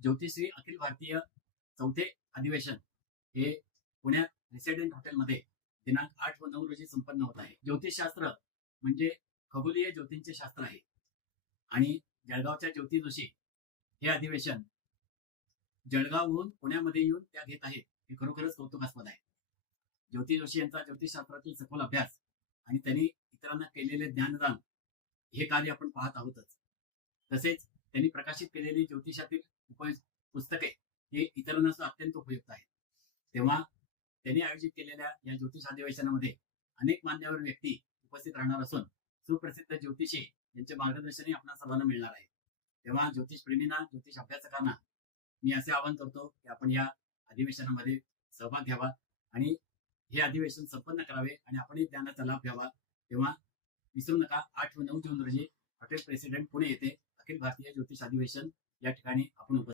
ज्योतिश्री अखिल भारतीय चौथे अधिवेशन हे पुण्यात रेसिडेंट हॉटेलमध्ये दिनांक 8 व 9 रोजी संपन्न होत आहे. ज्योतिषशास्त्र म्हणजे खगोलीय ज्योतींचे शास्त्र आहे आणि जळगावच्या ज्योती जोशी हे अधिवेशन जळगावहून पुण्यामध्ये येऊन त्या घेत आहेत, हे खरोखरच कौतुकास्पद आहे. ज्योती जोशी यांचा ज्योतिषशास्त्रातील सखोल अभ्यास आणि त्यांनी इतरांना केलेले ज्ञानदान हे कार्य आपण पाहत आहोतच. तसेच त्यांनी प्रकाशित केलेली ज्योतिषातील पुस्तके हे इतरांना सुद्धा अत्यंत उपयुक्त आहेत. तेव्हा त्यांनी आयोजित केलेल्या या ज्योतिष अधिवेशनामध्ये अनेक मान्यवर व्यक्ती उपस्थित राहणार असून सुप्रसिद्ध ज्योतिषी यांचे मार्गदर्शनही आपल्या सर्वांना मिळणार आहे. तेव्हा ज्योतिष प्रेमींना, ज्योतिष अभ्यासकांना मी असे आवाहन करतो की आपण या अधिवेशनामध्ये सहभाग घ्यावा आणि हे अधिवेशन संपन्न करावे आणि आपणही ज्ञानाचा लाभ घ्यावा. तेव्हा विसरू नका, 8 व 9 जून रोजी हॉटेल प्रेसिडेंट पुणे येथे अखिल भारतीय ज्योतिष अधिवेशन या ठिकाणी आपण